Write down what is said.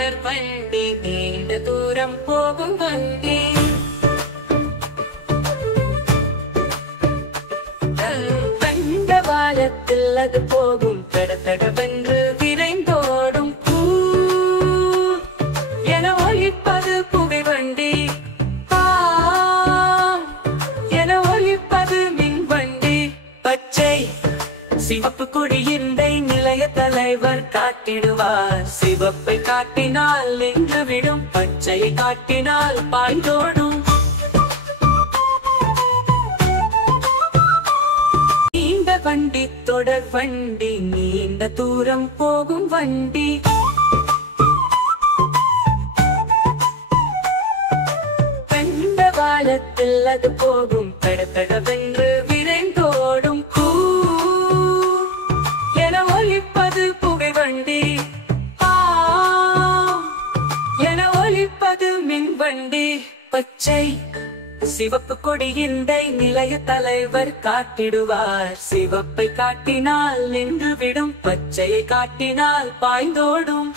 தொடர் வண்டி நீண்ட தூரம் போகும் வண்டி தண்டவாளத்தில் அது போகும் தட தடவென்று விரைந்தோடும் என ஒலிப்பது புகை வண்டி என ஒலிப்பது மின் வண்டி பச்சை சிவப்பு கொடியின்றை நிலைய தலைவர் காட்டிடுவார் சிவப்பை காட்டினால் நின்றுவிடும் பச்சையை காட்டினால் பாய்ந்தோடும் நீண்ட வண்டி தொடர் வண்டி நீண்ட தூரம் போகும் வண்டி தண்டவாளத்தில் அது போகும் தட தடவென்று விரைந்தோடும் என ஒலிப்பது புகை வண்டி என ஒலிப்பது மின் வண்டி பச்சை சிவப்பு கொடியின்றை நிலைய தலைவர் காட்டிடுவார் சிவப்பை காட்டினால் நின்றுவிடும் பச்சையை காட்டினால் பாய்ந்தோடும்